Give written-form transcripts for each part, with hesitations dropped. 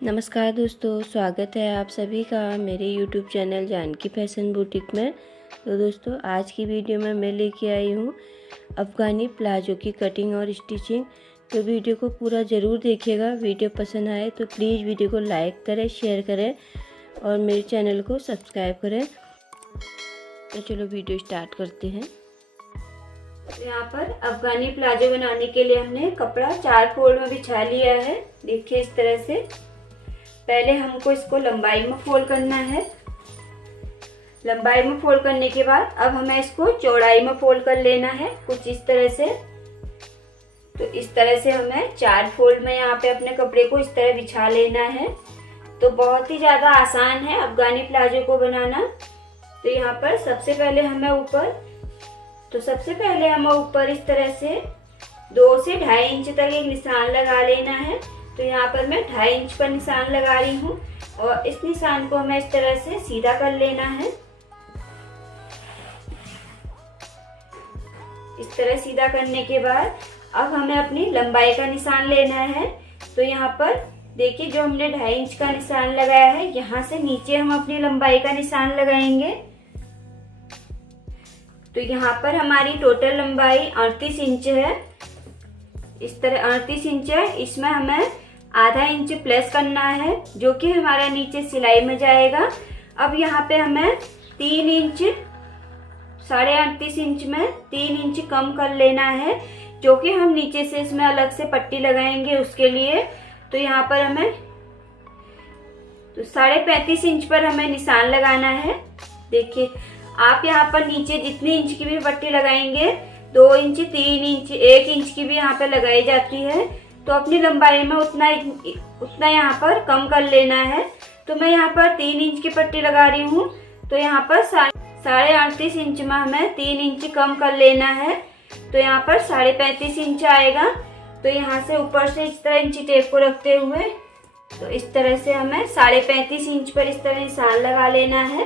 नमस्कार दोस्तों, स्वागत है आप सभी का मेरे YouTube channel Janki Fashion Boutique में। तो दोस्तों, आज की वीडियो में मैं लेके आई हूँ अफ़गानी प्लाजो की कटिंग और स्टिचिंग। तो वीडियो को पूरा ज़रूर देखिएगा। वीडियो पसंद आए तो प्लीज़ वीडियो को लाइक करें, शेयर करें और मेरे चैनल को सब्सक्राइब करें। तो चलो वीडियो स्टार्ट करते हैं। तो यहाँ पर अफ़गानी प्लाजो बनाने के लिए हमने कपड़ा 4 फोल्ड में बिछा लिया है। देखिए इस तरह से। पहले हमको इसको लंबाई में फोल्ड करना है। लंबाई में फोल्ड करने के बाद अब हमें इसको चौड़ाई में फोल्ड कर लेना है, कुछ इस तरह से। तो इस तरह से हमें 4 फोल्ड में यहाँ पे अपने कपड़े को इस तरह बिछा लेना है। तो बहुत ही ज्यादा आसान है अफ़गानी प्लाजो को बनाना। तो यहाँ पर सबसे पहले हमें ऊपर इस तरह से 2 से 2.5 इंच तक एक निशान लगा लेना है। तो यहाँ पर मैं 2.5 इंच पर निशान लगा रही हूँ और इस निशान को हमें इस तरह से सीधा कर लेना है। इस तरह सीधा करने के बाद अब हमें अपनी लंबाई का निशान लेना है। तो यहाँ पर देखिए, जो हमने 2.5 इंच का निशान लगाया है, यहाँ से नीचे हम अपनी लंबाई का निशान लगाएंगे। तो यहाँ पर हमारी टोटल लंबाई 38 इंच है। इस तरह 38 इंच है। इसमें हमें आधा इंच प्लस करना है, जो कि हमारा नीचे सिलाई में जाएगा। अब यहाँ पे हमें 3 इंच, 38.5 इंच में 3 इंच कम कर लेना है, जो कि हम नीचे से इसमें अलग से पट्टी लगाएंगे उसके लिए। तो यहाँ पर हमें 35.5 इंच पर हमें निशान लगाना है। देखिए, आप यहाँ पर नीचे जितनी इंच की भी पट्टी लगाएंगे, 2 इंच, 3 इंच, 1 इंच की भी यहाँ पे लगाई जाती है। तो अपनी लंबाई में उतना यहाँ पर कम कर लेना है। तो मैं यहाँ पर 3 इंच की पट्टी लगा रही हूँ। तो यहाँ पर 38.5 इंच में हमें 3 इंच कम कर लेना है। तो यहाँ पर 35.5 इंच आएगा। तो यहाँ से ऊपर से इस तरह इंची टेप को रखते हुए, तो इस तरह से हमें 35.5 इंच पर इस तरह निशान लगा लेना है।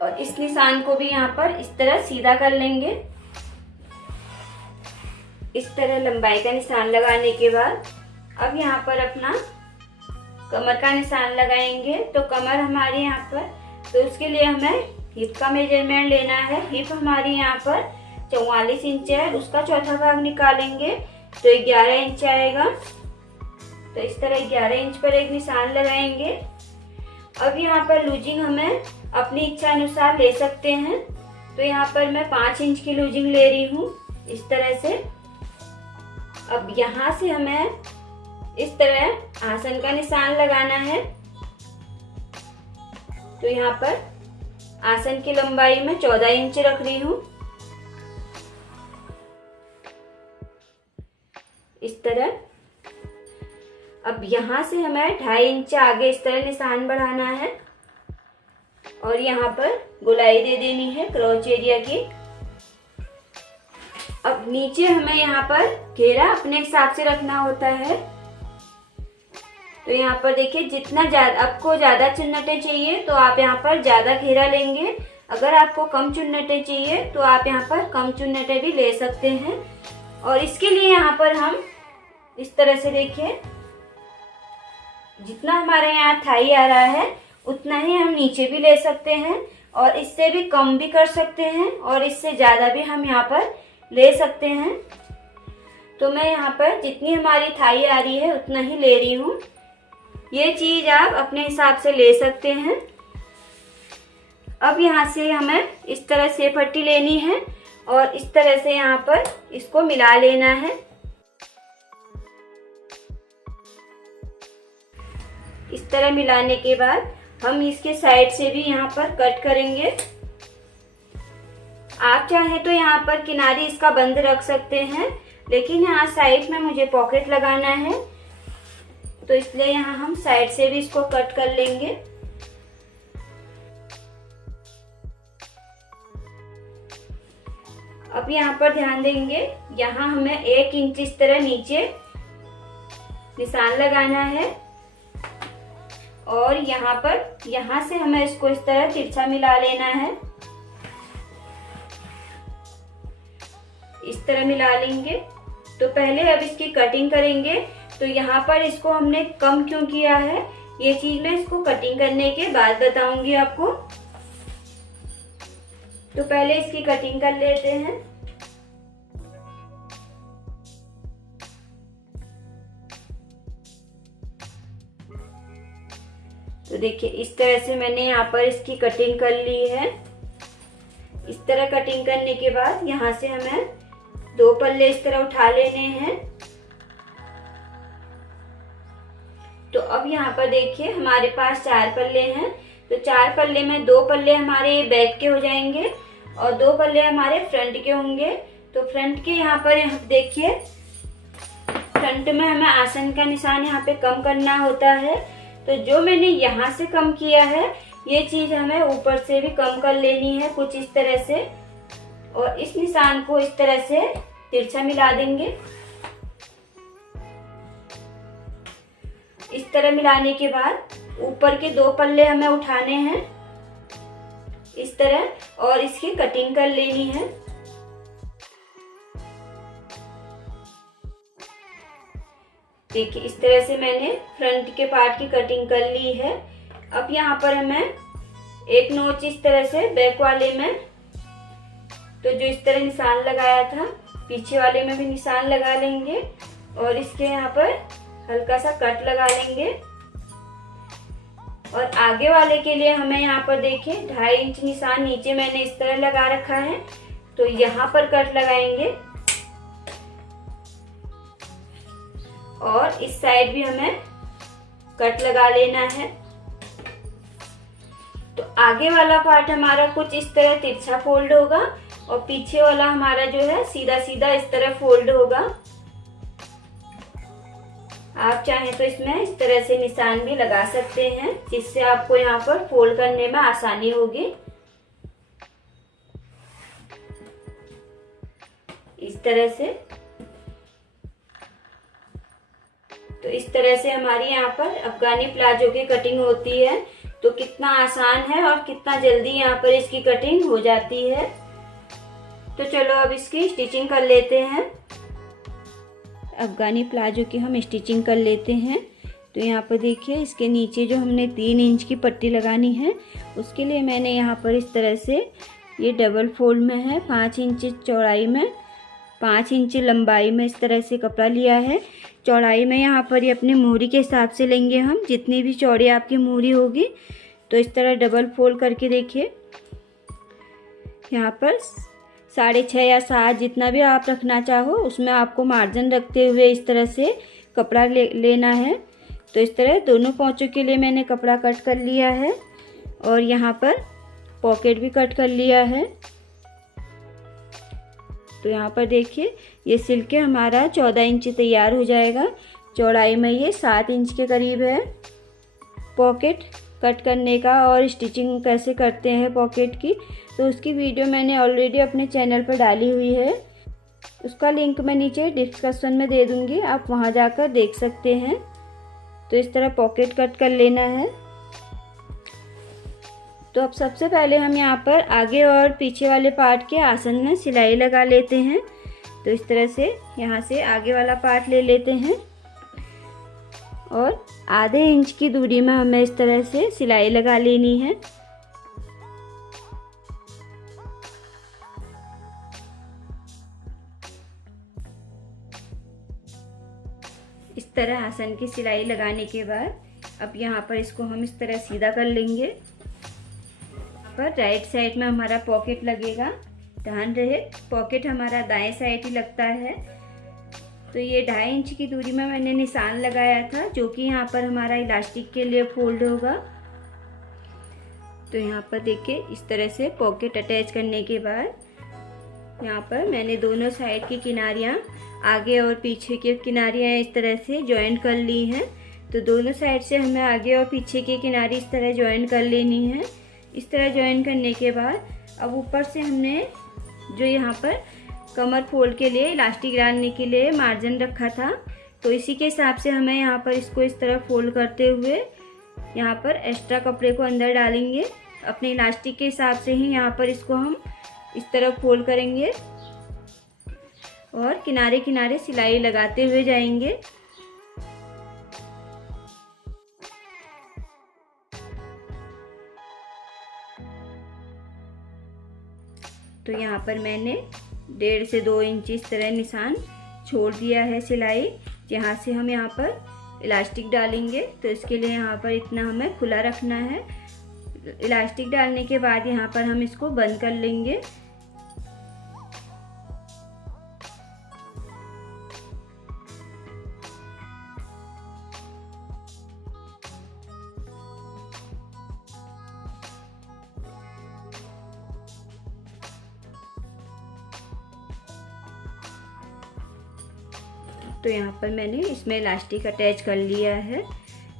और इस निशान को भी यहाँ पर इस तरह सीधा कर लेंगे। इस तरह लंबाई का निशान लगाने के बाद अब यहाँ पर अपना कमर का निशान लगाएंगे। तो कमर हमारी यहाँ पर, तो उसके लिए हमें हिप का मेजरमेंट लेना है। हिप हमारी यहाँ पर 44 इंच है, उसका चौथा भाग निकालेंगे तो 11 इंच आएगा। तो इस तरह 11 इंच पर एक निशान लगाएंगे। अब यहाँ पर लूजिंग हमें अपनी इच्छा अनुसार ले सकते हैं। तो यहाँ पर मैं 5 इंच की लूजिंग ले रही हूँ, इस तरह से। अब यहाँ से हमें इस तरह आसन का निशान लगाना है। तो यहाँ पर आसन की लंबाई में 14 इंच रख रही हूँ, इस तरह। अब यहाँ से हमें 2.5 इंच आगे इस तरह निशान बढ़ाना है और यहाँ पर गोलाई दे देनी है क्रॉच एरिया की। अब नीचे हमें यहाँ पर घेरा अपने हिसाब से रखना होता है। तो यहाँ पर देखिए, जितना ज्यादा आपको ज्यादा चुन्नटें चाहिए तो आप यहाँ पर ज्यादा घेरा लेंगे। अगर आपको कम चुन्नटें चाहिए तो आप यहाँ पर कम चुन्नटें भी ले सकते हैं। और इसके लिए यहाँ पर हम इस तरह से, देखिए, जितना हमारे यहाँ थाई आ रहा है उतना ही हम नीचे भी ले सकते हैं और इससे भी कम भी कर सकते हैं और इससे ज्यादा भी हम यहाँ पर ले सकते हैं। तो मैं यहाँ पर जितनी हमारी थाई आ रही है उतना ही ले रही हूँ। ये चीज आप अपने हिसाब से ले सकते हैं। अब यहाँ से हमें इस तरह से पट्टी लेनी है और इस तरह से यहाँ पर इसको मिला लेना है। इस तरह मिलाने के बाद हम इसके साइड से भी यहाँ पर कट करेंगे। आप चाहें तो यहाँ पर किनारे इसका बंद रख सकते हैं, लेकिन यहाँ साइड में मुझे पॉकेट लगाना है, तो इसलिए यहाँ हम साइड से भी इसको कट कर लेंगे। अब यहाँ पर ध्यान देंगे, यहाँ हमें 1 इंच इस तरह नीचे निशान लगाना है और यहाँ से हमें इसको इस तरह तिरछा मिला लेना है। इस तरह मिला लेंगे। तो पहले अब इसकी कटिंग करेंगे। तो यहाँ पर इसको हमने कम क्यों किया है, ये चीज मैं इसको कटिंग करने के बाद बताऊंगी आपको। तो पहले इसकी कटिंग कर लेते हैं। तो देखिए इस तरह से मैंने यहाँ पर इसकी कटिंग कर ली है। इस तरह कटिंग करने के बाद यहाँ से हमें 2 पल्ले इस तरह उठा लेने हैं। तो अब यहाँ पर देखिए हमारे पास 4 पल्ले हैं। तो 4 पल्ले में 2 पल्ले हमारे बैक के हो जाएंगे और 2 पल्ले हमारे फ्रंट के होंगे। तो फ्रंट के यहाँ पर देखिए फ्रंट में हमें आसन का निशान यहाँ पे कम करना होता है। तो जो मैंने यहाँ से कम किया है ये चीज हमें ऊपर से भी कम कर लेनी है कुछ इस तरह से, और इस निशान को इस तरह से तिरछा मिला देंगे। इस तरह मिलाने के बाद ऊपर के 2 पल्ले हमें उठाने हैं इस तरह, और इसकी कटिंग कर लेनी है। देखिए इस तरह से मैंने फ्रंट के पार्ट की कटिंग कर ली है। अब यहाँ पर हमें एक नोच इस तरह से बैक वाले में, तो जो इस तरह निशान लगाया था पीछे वाले में भी निशान लगा लेंगे और इसके यहाँ पर हल्का सा कट लगा लेंगे। और आगे वाले के लिए हमें यहाँ पर देखिए 2.5 इंच निशान नीचे मैंने इस तरह लगा रखा है, तो यहाँ पर कट लगाएंगे और इस साइड भी हमें कट लगा लेना है। तो आगे वाला पार्ट हमारा कुछ इस तरह तिरछा फोल्ड होगा और पीछे वाला हमारा जो है सीधा सीधा इस तरह फोल्ड होगा। आप चाहें तो इसमें इस तरह से निशान भी लगा सकते हैं जिससे आपको यहाँ पर फोल्ड करने में आसानी होगी। इस तरह से, तो इस तरह से हमारी यहाँ पर अफगानी प्लाजो की कटिंग होती है। तो कितना आसान है और कितना जल्दी यहाँ पर इसकी कटिंग हो जाती है। तो चलो अब इसकी स्टिचिंग कर लेते हैं। अफगानी प्लाजो की हम स्टिचिंग कर लेते हैं। तो यहाँ पर देखिए इसके नीचे जो हमने 3 इंच की पट्टी लगानी है उसके लिए मैंने यहाँ पर इस तरह से, ये डबल फोल्ड में है, 5 इंच चौड़ाई में 5 इंच लंबाई में इस तरह से कपड़ा लिया है। चौड़ाई में यहाँ पर ये अपनी मूरी के हिसाब से लेंगे हम, जितनी भी चौड़ी आपकी मूरी होगी। तो इस तरह डबल फोल्ड करके देखिए यहाँ पर 6.5 या 7 जितना भी आप रखना चाहो उसमें आपको मार्जिन रखते हुए इस तरह से कपड़ा लेना है। तो इस तरह दोनों पोंचों के लिए मैंने कपड़ा कट कर लिया है और यहाँ पर पॉकेट भी कट कर लिया है। तो यहाँ पर देखिए ये सिल के हमारा 14 इंच तैयार हो जाएगा। चौड़ाई में ये 7 इंच के करीब है। पॉकेट कट करने का और स्टिचिंग कैसे करते हैं पॉकेट की, तो उसकी वीडियो मैंने ऑलरेडी अपने चैनल पर डाली हुई है। उसका लिंक मैं नीचे डिस्क्रिप्शन में दे दूँगी, आप वहाँ जाकर देख सकते हैं। तो इस तरह पॉकेट कट कर लेना है। तो अब सबसे पहले हम यहाँ पर आगे और पीछे वाले पार्ट के आसन में सिलाई लगा लेते हैं। तो इस तरह से यहाँ से आगे वाला पार्ट ले लेते हैं और आधे इंच की दूरी में हमें इस तरह से सिलाई लगा लेनी है। इस तरह आसन की सिलाई लगाने के बाद अब यहाँ पर इसको हम इस तरह सीधा कर लेंगे। पर राइट साइड में हमारा पॉकेट लगेगा, ध्यान रहे पॉकेट हमारा दाएं साइड ही लगता है। तो ये 2.5 इंच की दूरी में मैंने निशान लगाया था जो कि यहाँ पर हमारा इलास्टिक के लिए फोल्ड होगा। तो यहाँ पर देखिए इस तरह से पॉकेट अटैच करने के बाद यहाँ पर मैंने दोनों साइड की किनारियाँ, आगे और पीछे की किनारियाँ इस तरह से जॉइंट कर ली हैं। तो दोनों साइड से हमें आगे और पीछे की किनारी इस तरह जॉइंट कर लेनी है। इस तरह जॉइन करने के बाद अब ऊपर से हमने जो यहाँ पर कमर फोल्ड के लिए इलास्टिक डालने के लिए मार्जिन रखा था, तो इसी के हिसाब से हमें यहाँ पर इसको इस तरह फोल्ड करते हुए यहाँ पर एक्स्ट्रा कपड़े को अंदर डालेंगे। अपने इलास्टिक के हिसाब से ही यहाँ पर इसको हम इस तरह फोल्ड करेंगे और किनारे किनारे सिलाई लगाते हुए जाएंगे। तो यहाँ पर मैंने 1.5 से 2 इंच इस तरह निशान छोड़ दिया है सिलाई, जहाँ से हम यहाँ पर इलास्टिक डालेंगे। तो इसके लिए यहाँ पर इतना हमें खुला रखना है। इलास्टिक डालने के बाद यहाँ पर हम इसको बंद कर लेंगे। तो यहाँ पर मैंने इसमें इलास्टिक अटैच कर लिया है।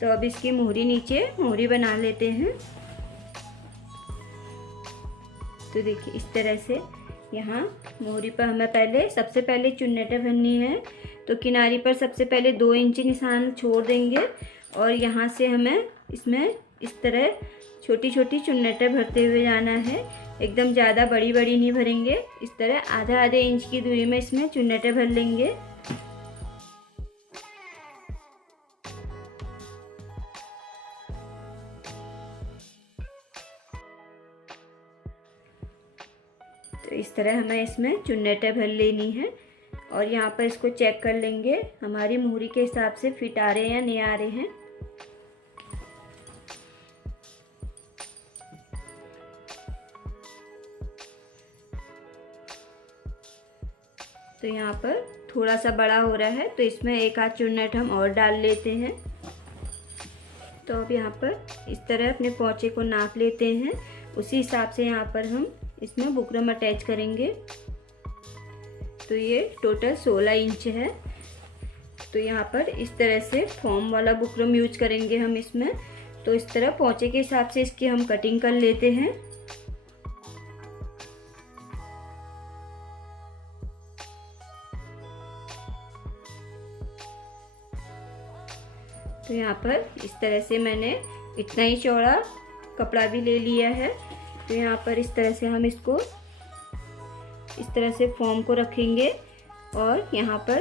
तो अब इसकी मोहरी नीचे मोहरी बना लेते हैं। तो देखिए इस तरह से यहाँ मोहरी पर हमें सबसे पहले चुन्नटें भरनी है। तो किनारी पर सबसे पहले 2 इंच निशान छोड़ देंगे और यहाँ से हमें इसमें इस तरह छोटी छोटी चुन्नटें भरते हुए जाना है। एकदम ज़्यादा बड़ी बड़ी नहीं भरेंगे, इस तरह आधा आधे इंच की दूरी में इसमें चुन्नटें भर लेंगे। तो इस तरह हमें इसमें चुन्नटें भर लेनी है और यहाँ पर इसको चेक कर लेंगे हमारी मोहरी के हिसाब से फिट आ रहे हैं या नहीं आ रहे हैं। तो यहाँ पर थोड़ा सा बड़ा हो रहा है, तो इसमें 1 आध चुन्नट हम और डाल लेते हैं। तो अब यहाँ पर इस तरह अपने पोंचे को नाप लेते हैं। उसी हिसाब से यहाँ पर हम इसमें बुकरम अटैच करेंगे। तो ये टोटल 16 इंच है। तो यहाँ पर इस तरह से फॉर्म वाला बुकरम यूज करेंगे हम इसमें। तो इस तरह पोंचे के हिसाब से इसकी हम कटिंग कर लेते हैं। तो यहाँ पर इस तरह से मैंने इतना ही चौड़ा कपड़ा भी ले लिया है। तो यहाँ पर इस तरह से हम इसको इस तरह से फॉर्म को रखेंगे और यहाँ पर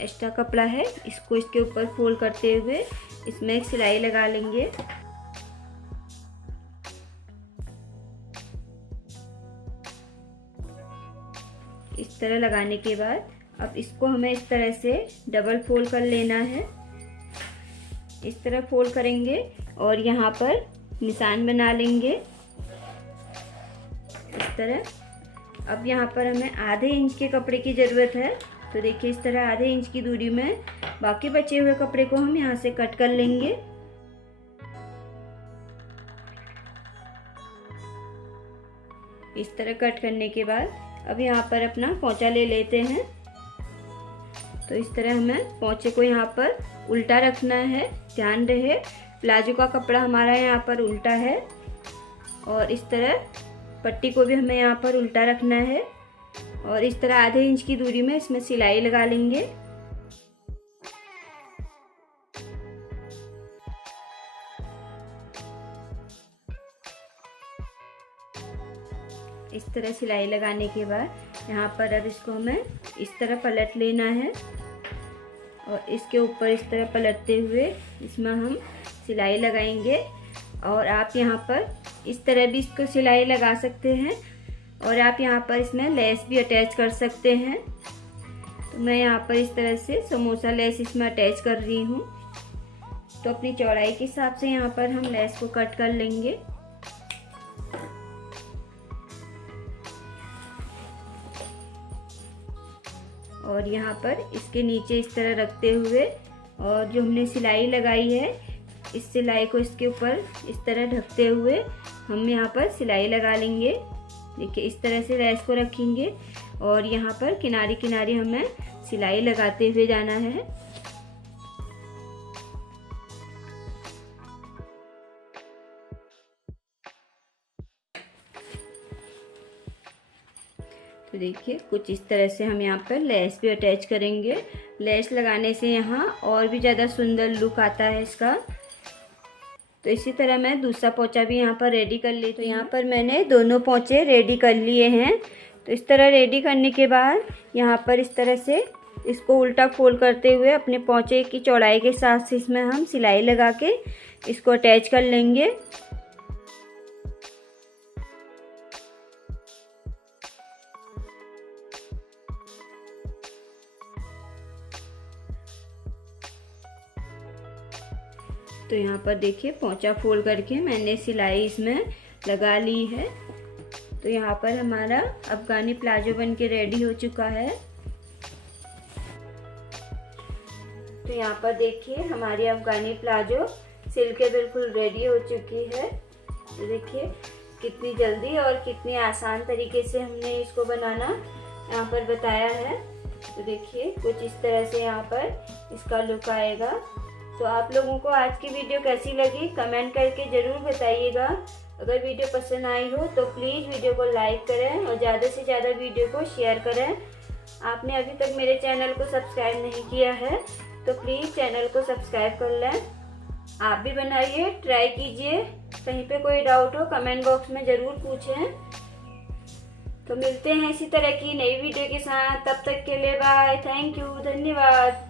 एक्स्ट्रा कपड़ा है, इसको इसके ऊपर फोल्ड करते हुए इसमें एक सिलाई लगा लेंगे। इस तरह लगाने के बाद अब इसको हमें इस तरह से डबल फोल्ड कर लेना है। इस तरह फोल्ड करेंगे और यहाँ पर निशान बना लेंगे इस तरह। अब यहाँ पर हमें आधे इंच के कपड़े की ज़रूरत है। तो देखिए इस तरह आधे इंच की दूरी में बाकी बचे हुए कपड़े को हम यहाँ से कट कर लेंगे। इस तरह कट करने के बाद अब यहाँ पर अपना पोंचा ले लेते हैं। तो इस तरह हमें पोंचे को यहाँ पर उल्टा रखना है। ध्यान रहे प्लाजो का कपड़ा हमारा यहाँ पर उल्टा है और इस तरह पट्टी को भी हमें यहाँ पर उल्टा रखना है और इस तरह आधे इंच की दूरी में इसमें सिलाई लगा लेंगे। इस तरह सिलाई लगाने के बाद यहाँ पर अब इसको हमें इस तरह पलट लेना है और इसके ऊपर इस तरह पलटते हुए इसमें हम सिलाई लगाएंगे। और आप यहाँ पर इस तरह भी इसको सिलाई लगा सकते हैं और आप यहाँ पर इसमें लेस भी अटैच कर सकते हैं। तो मैं यहाँ पर इस तरह से समोसा लेस इसमें अटैच कर रही हूँ। तो अपनी चौड़ाई के हिसाब से यहाँ पर हम लेस को कट कर लेंगे। और यहाँ पर इसके नीचे इस तरह रखते हुए और जो हमने सिलाई लगाई है इस सिलाई को इसके ऊपर इस तरह ढकते हुए हम यहाँ पर सिलाई लगा लेंगे। देखिए इस तरह से लेस को रखेंगे और यहाँ पर किनारी किनारी हमें सिलाई लगाते हुए जाना है। तो देखिए कुछ इस तरह से हम यहाँ पर लेस भी अटैच करेंगे। लेस लगाने से यहाँ और भी ज़्यादा सुंदर लुक आता है इसका। तो इसी तरह मैं दूसरा पोंचा भी यहाँ पर रेडी कर ली। तो यहाँ पर मैंने दोनों पोंचे रेडी कर लिए हैं। तो इस तरह रेडी करने के बाद यहाँ पर इस तरह से इसको उल्टा फोल्ड करते हुए अपने पोंचे की चौड़ाई के साथ से इसमें हम सिलाई लगा के इसको अटैच कर लेंगे। तो यहाँ पर देखिए पोंचा फोल्ड करके मैंने सिलाई इसमें लगा ली है। तो यहाँ पर हमारा अफगानी प्लाजो बन के रेडी हो चुका है। तो यहाँ पर देखिए हमारी अफगानी प्लाजो सिल के बिल्कुल रेडी हो चुकी है। तो देखिए कितनी जल्दी और कितनी आसान तरीके से हमने इसको बनाना यहाँ पर बताया है। तो देखिए कुछ इस तरह से यहाँ पर इसका लुक आएगा। तो आप लोगों को आज की वीडियो कैसी लगी कमेंट करके ज़रूर बताइएगा। अगर वीडियो पसंद आई हो तो प्लीज़ वीडियो को लाइक करें और ज़्यादा से ज़्यादा वीडियो को शेयर करें। आपने अभी तक मेरे चैनल को सब्सक्राइब नहीं किया है तो प्लीज़ चैनल को सब्सक्राइब कर लें। आप भी बनाइए, ट्राई कीजिए। कहीं पे कोई डाउट हो कमेंट बॉक्स में ज़रूर पूछें। तो मिलते हैं इसी तरह की नई वीडियो के साथ। तब तक के लिए बाय, थैंक यू, धन्यवाद।